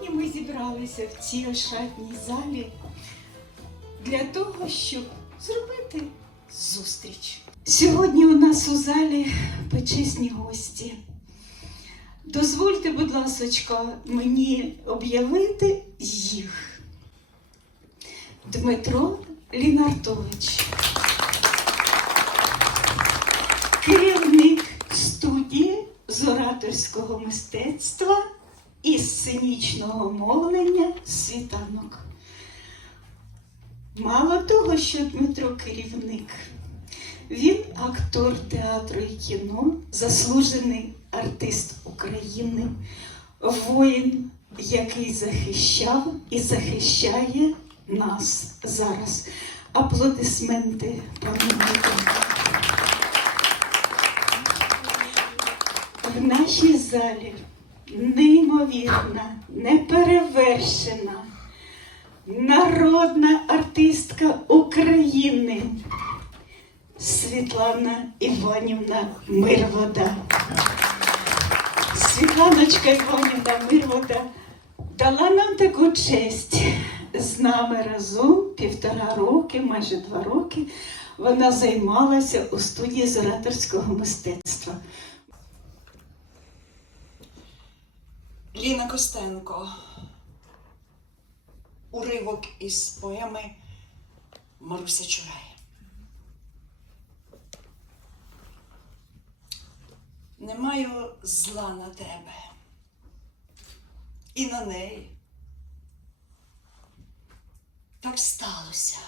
Сьогодні ми зібралися в цій ошатній залі для того, щоб зробити зустріч. Сьогодні у нас у залі почесні гості. Дозвольте, будь ласочка, мені об'явити їх. Дмитро Лінартович, керівник студії з ораторського мистецтва і сценічного мовлення світанок. Мало того, що Дмитро керівник, він актор театру і кіно, заслужений артист України, воїн, який захищав і захищає нас зараз. Аплодисменти Дмитру. В нашій залі неймовірна, неперевершена народна артистка України Світлана Іванівна Мирвода. Світланочка Іванівна Мирвода дала нам таку честь. З нами разом півтора роки, майже два роки, вона займалася у студії з ораторського мистецтва. Ліна Костенко. Уривок із поеми Маруся Чурай. Не маю зла на тебе і на неї. Так сталося.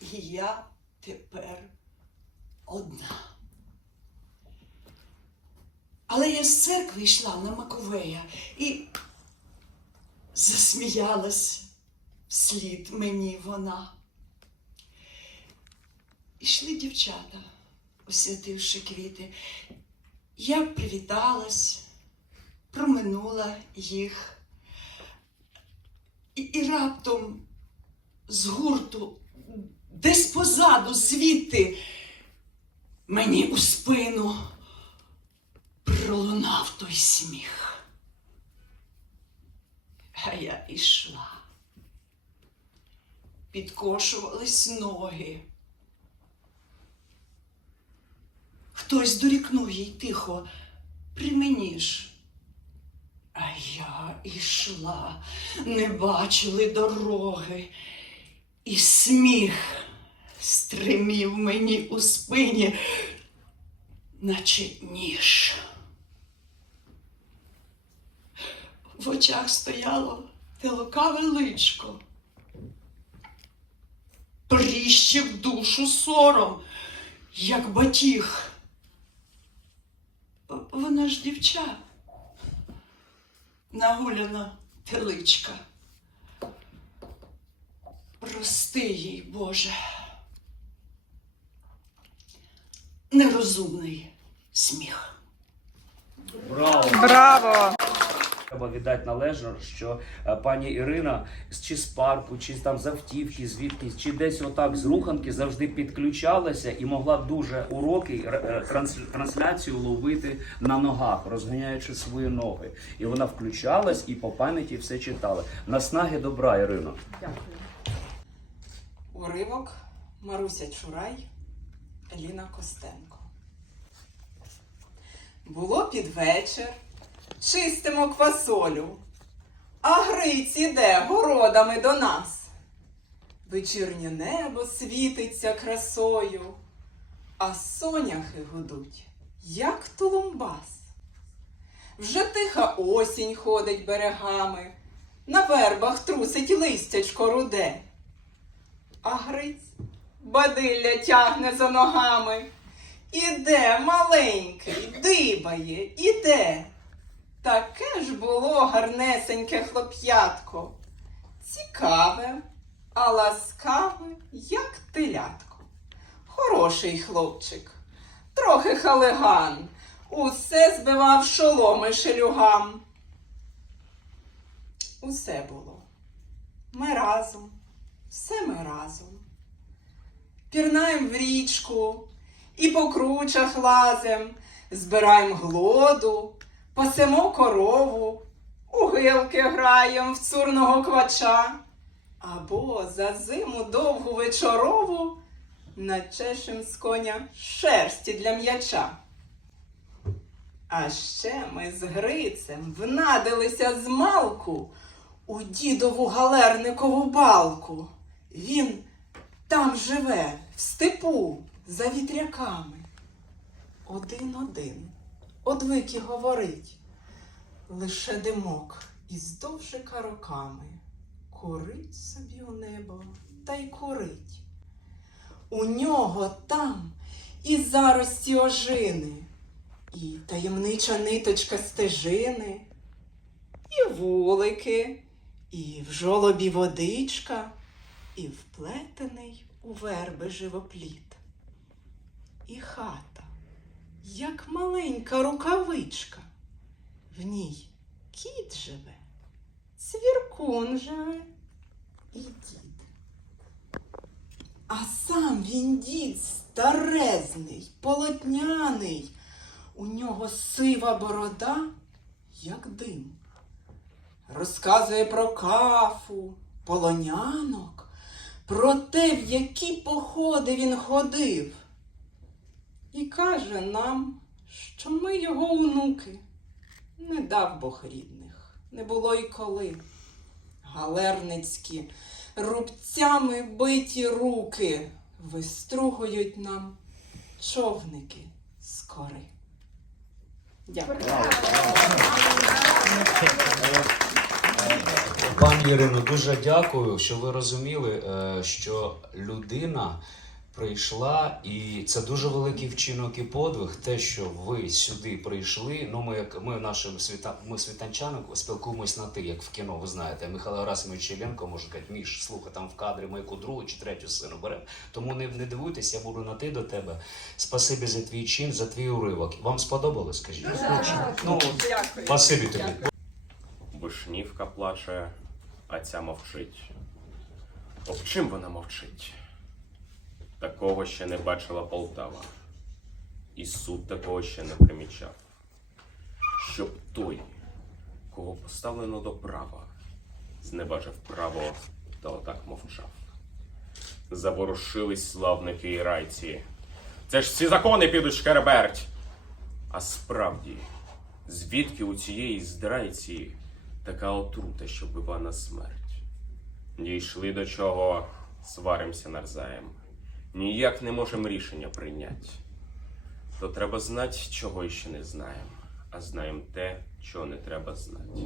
І я тепер одна. Але я з церкви йшла на Маковея і засміялась вслід мені вона. Ішли дівчата, освятивши квіти. Я привіталась, проминула їх. І, і раптом з гурту, десь позаду, звідти, мені у спину пролунав той сміх. А я ішла. Підкошувались ноги. Хтось дорікнув їй тихо, при мені ж. А я ішла, не бачили дороги, і сміх стримів мені у спині, наче ніж. В очах стояло те лукаве личко. Пріщив душу сором, як батіг. Вона ж дівча, нагуляна теличка. Прости їй, Боже. Нерозумний сміх. Браво! Браво! Треба віддати належно, що е, пані Ірина чи з парку, чи там з автівки, звідки, чи десь отак з руханки завжди підключалася і могла дуже уроки е, транс- трансляцію ловити на ногах, розганяючи свої ноги. І вона включалась і по пам'яті все читала. Наснаги добра, Ірино. Дякую. Уривок Маруся Чурай, Еліна Костенко. Було під вечір, чистимо квасолю, а Гриць іде городами до нас. Вечірнє небо світиться красою, а соняхи гудуть, як тулумбас. Вже тиха осінь ходить берегами, на вербах трусить листячко руде. А Гриць бадилля тягне за ногами. Іде маленький, дибає, іде. Таке ж було гарнесеньке хлоп'ятко. Цікаве, а ласкаве, як телятко. Хороший хлопчик, трохи халиган, усе збивав шоломи шелюгам. Усе було. Ми разом все ми разом. Пірнаєм в річку і по кручах лазем, збираєм глоду, пасемо корову, у гилки граєм в цурного квача, або за зиму довгу вечорову начешем з коня шерсті для м'яча. А ще ми з Грицем внадилися з малку у дідову галерникову балку. Він там живе, в степу, за вітряками. Один-один, одвик і говорить, лише димок із довжика роками. Курить собі у небо та й курить. У нього там і зарості ожини, і таємнича ниточка стежини, і вулики, і в жолобі водичка, і вплетений у верби живопліт. І хата, як маленька рукавичка. В ній кіт живе, цвіркун живе і дід. А сам він дід старезний, полотняний. У нього сива борода, як дим. Розказує про кафу, полонянок, про те, в які походи він ходив. І каже нам, що ми його онуки. Не дав Бог рідних, не було й коли. Галерницькі, рубцями биті руки вистругують нам човники з кори. Дякую. Пані Ірино, дуже дякую, що ви розуміли, е, що людина прийшла, і це дуже великий вчинок і подвиг. Те, що ви сюди прийшли. Ну, ми як ми нашим світа, ми світанчани спілкуємось на ти, як в кіно. Ви знаєте, Михайло Герасимович Челенко може казати, Міш, слухай, там в кадрі ми яку другу чи третю сцену беремо. Тому не, не дивуйтесь, я буду на ти до тебе. Спасибі за твій чин, за твій уривок. Вам сподобалось, скажіть? Ну, спасибі тобі. Вишнівка плаче, а ця мовчить. Об чим вона мовчить? Такого ще не бачила Полтава, і суд такого ще не примічав. Щоб той, кого поставлено до права, зневажив право та отак мовчав. Заворушились славники і райці. Це ж всі закони підуть шкереберть. А справді, звідки у цієї здрайці така отрута, що бива на смерть? Дійшли до чого, сваримося навзаєм. Ніяк не можемо рішення прийняти. То треба знати, чого іще не знаємо, а знаємо те, чого не треба знати.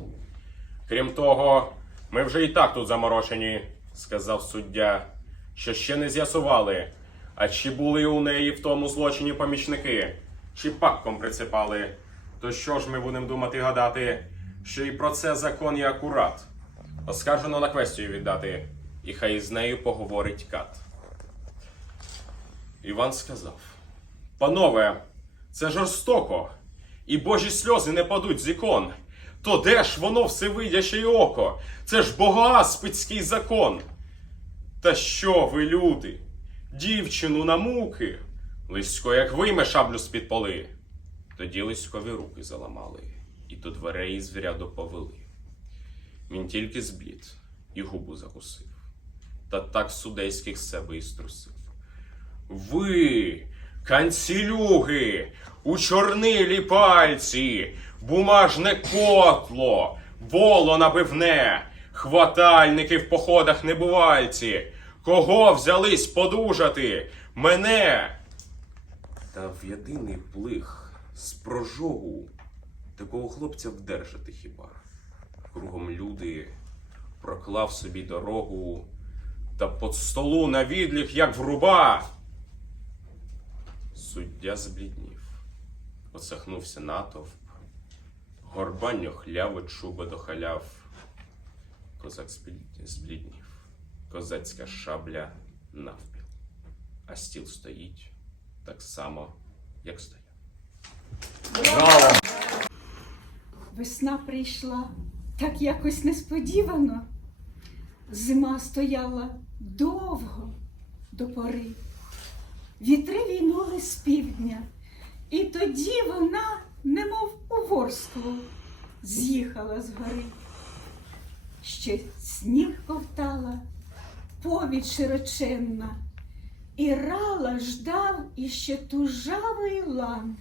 Крім того, ми вже і так тут заморочені, сказав суддя, що ще не з'ясували, а чи були у неї в тому злочині помічники, чи пакком прицепали. То що ж ми будемо думати гадати, що і про це закон і акурат. Оскаржено на квестію віддати, і хай з нею поговорить кат. Іван сказав: Панове, це жорстоко, і божі сльози не падуть з ікон. То де ж воно всевидяще й око? Це ж богоаспидський закон. Та що ви, люди, дівчину на муки, Лисько, як вийме шаблю з-під поли. Тоді Лиськові руки заламали, і до дверей із вряду повели. Він тільки зблід і губу закусив, та так судейських себе і струсив. Ви, канцілюги, у чорнилі пальці, бумажне котло, воло набивне, хватальники в походах небувальці, кого взялись подужати? Мене. Та в єдиний плих з прожогу такого хлопця вдержати хіба? Кругом люди проклав собі дорогу та под столу на відліг, як вруба. Суддя збліднів, осахнувся натовп, горбаньо хляви чуба до халяв. Козак збліднів, козацька шабля навпіл, а стіл стоїть так само, як стояв. Весна прийшла так якось несподівано. Зима стояла довго до пори. Вітри війнули з півдня, і тоді вона, немов у ворсклу, з'їхала з гори. Ще сніг ковтала, повідь широченна, і рала ждав іще тужавий лан.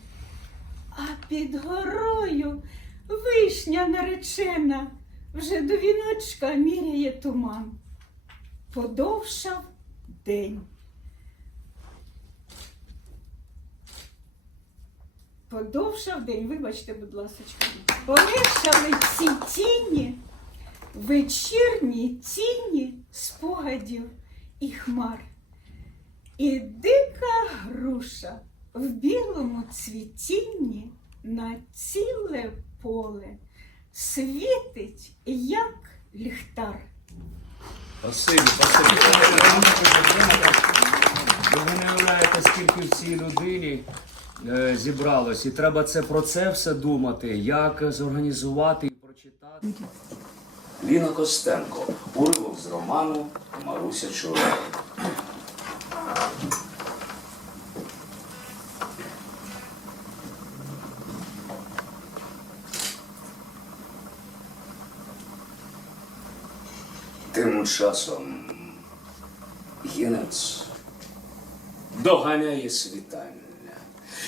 А під горою вишня наречена вже до віночка міряє туман. Подовшав день. Подовшав день, вибачте, будь ласка. Полегшали ці тіні, вечірні тіні спогадів і хмар. І дика груша в білому цвітінні на ціле поле світить, як ліхтар. Спасибі, спасибі. Ви не уявляєте, скільки в цій людині зібралось. І треба це про це все думати, як зорганізувати і прочитати. Ліна Костенко, уривок з роману Маруся Чорова. Тим часом гінець доганяє світання,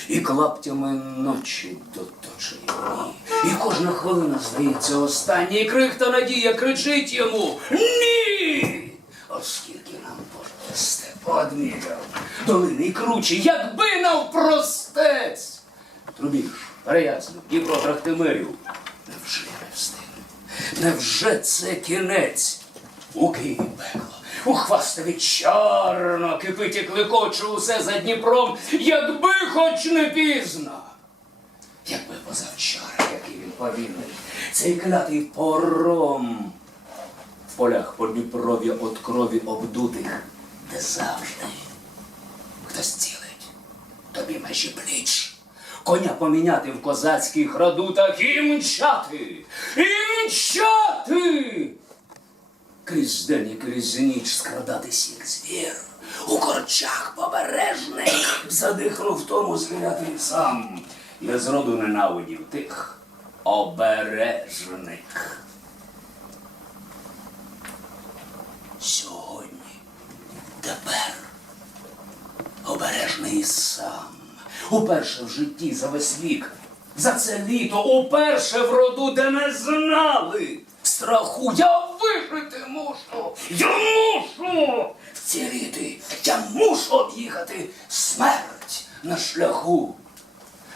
і клаптями ночі доточує дні. І кожна хвилина здається остання, і крихта надія кричить йому Ні! Оскільки нам пощасте подміряв, долини й кручі, якби навпростець. Трубіж, Переяслав, Дніпро, Трахтимирів. Невже я не встигну? Невже це кінець? У Києві у хвастові чорно кипить і кликоче усе за Дніпром, якби хоч не пізно. Якби позавчора, який він повільний, цей клятий пором в полях по Дніпрові от крові обдутих, де завжди хтось цілить, тобі межі пліч. Коня поміняти в козацьких радутах і мчати, і мчати! Крізь день і крізь ніч скрадатись як звір, у корчах побережних задихнув тому звірятий сам. Я зроду ненавидів тих обережних. Сьогодні, тепер, обережний сам. Уперше в житті за весь вік, за це літо, уперше в роду, де не знали страху. Я вижити мушу! Я мушу вціліти! Я мушу об'їхати смерть на шляху.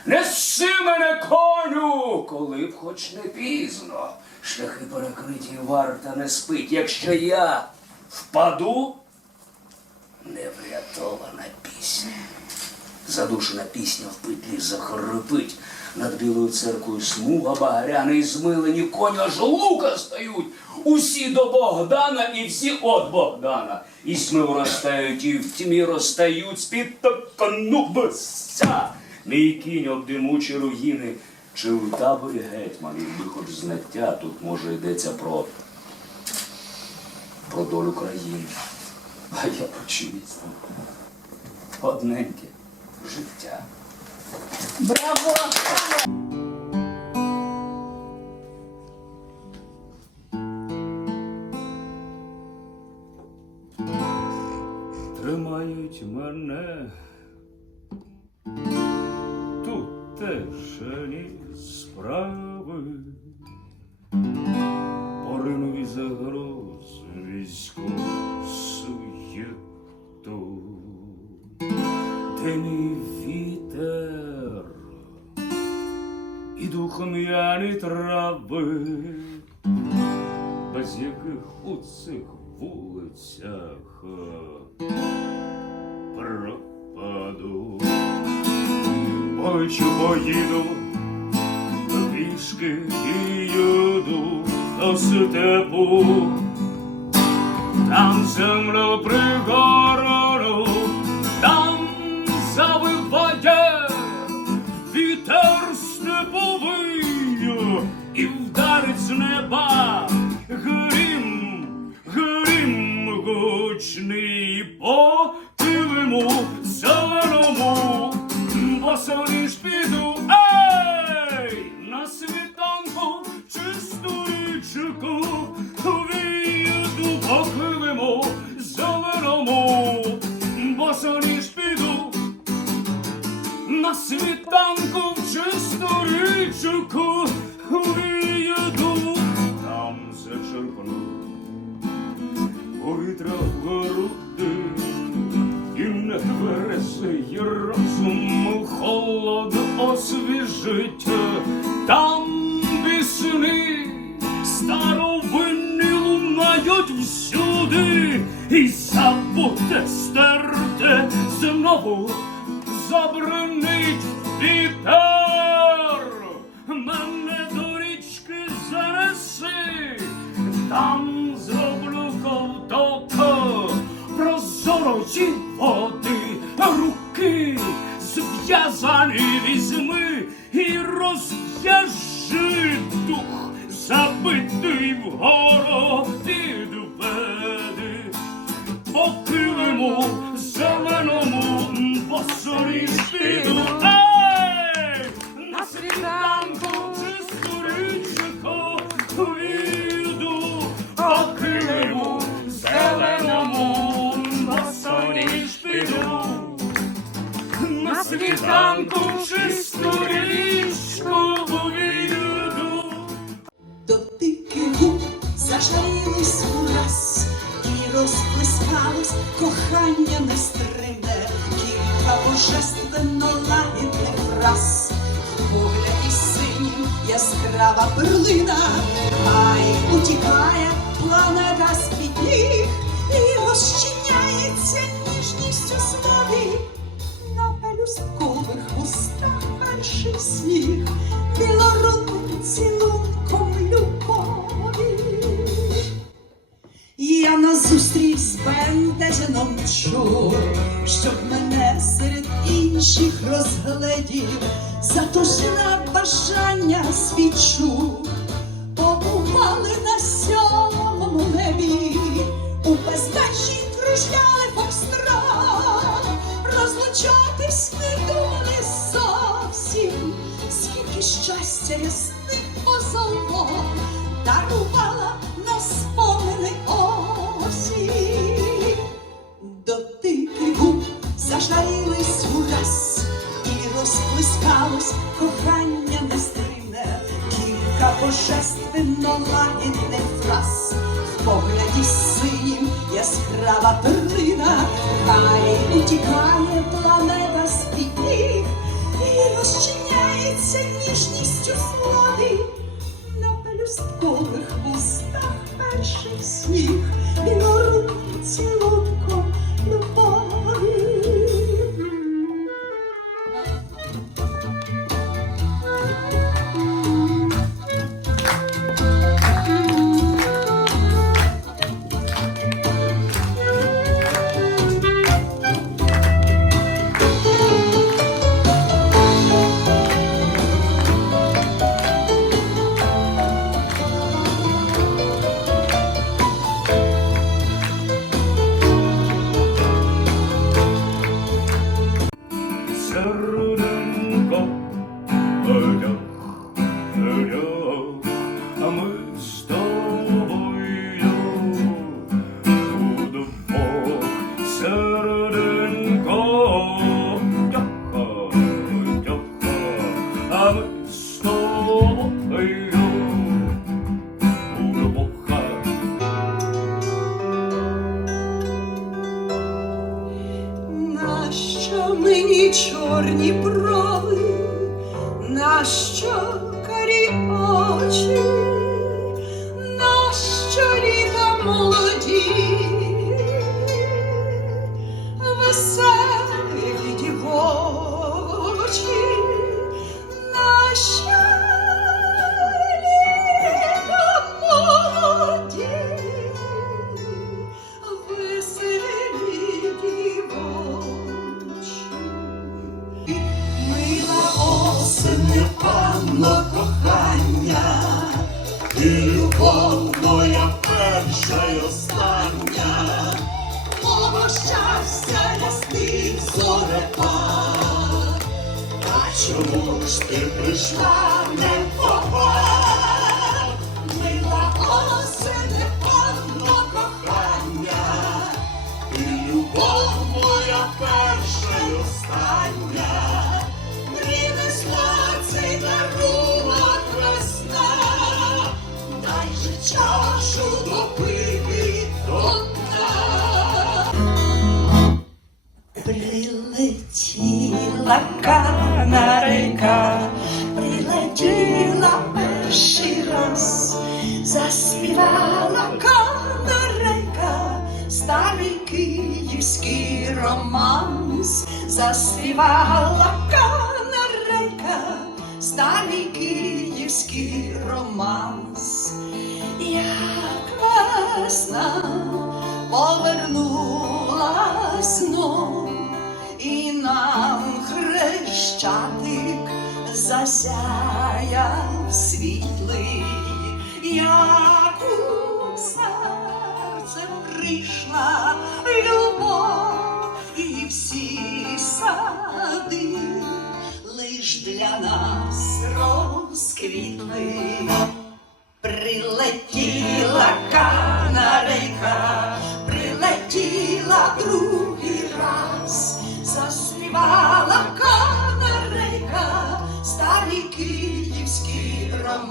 Неси мене коню, коли б хоч не пізно. Шляхи перекриті, варта не спить. Якщо я впаду, неврятована пісня. Задушена пісня в петлі захрипить. Над білою церквою смуга багряний змилені коні аж лука стають. Усі до Богдана і всі от Богдана. І сми вростають, і в тьмі розстають з-під бися. Мій кінь обдимучі руїни. Чи в таборі гетьман, якби хоч знаття, тут може йдеться про, про долю країни. А я про чиїсь одненьке життя. Браво! Тримають мене тут тешені справи, і духом'яні трави, без яких у цих вулицях пропаду. Ой, чи поїду пішки і їду до степу, там землю пригороду, неба, грім, грім гучний по килиму зеленому, бо ж піду, ей, на світанку чисту річку війду по килиму бо ж піду, на світанку чисту річку. Who? Зачерпну повітря в груди, і не тверезий розум. Холод освіжить, там пісні старовинні лунають всюди, і забуте стерте знову забринить вітер. Там зроблю ковток прозорої води, руки зв'язані візьми і розв'яжи дух, забитий вгору підведи по килиму зеленому босоніж піду. На світанку чисту річку Світанку чисту річку вийду. Дотики губ зашарілись ураз, і розплескалось кохання нестримне, кілька божественно лагідних фраз. Погляді синім яскрава перлина, хай утікає перший сміх, білоруким цілунком любові. Я назустріч збентежено чув, щоб мене серед інших розгледів, затушила бажання свічу, побували на щастя ясних позолот дарувала на спомини осінь. Дотики губ зашарілись ураз, і розплескалось кохання нестримне, кілька божественно лагідних фраз. В погляді синім яскрава перлина, хай утікає планета з-під ніг і розчиняється ніжністю слади, На пелюсткових вустах перший сніг, білоруким цілунком любов моя перша й остання, мого щастя ясний зорепа. А чому ж ти прийшла канарейка, прилетіла перший раз, заспівала канарейка, старий київський романс, заспівала канарейка, старий київський романс, як весна повернула знов, і нам хрещатик засяяв світлий, як у серце прийшла любов, і всі сади лиш для нас розквітли. Прилетіла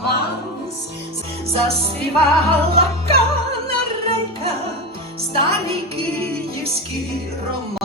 романс, заспівала канарейка, старий київський романс.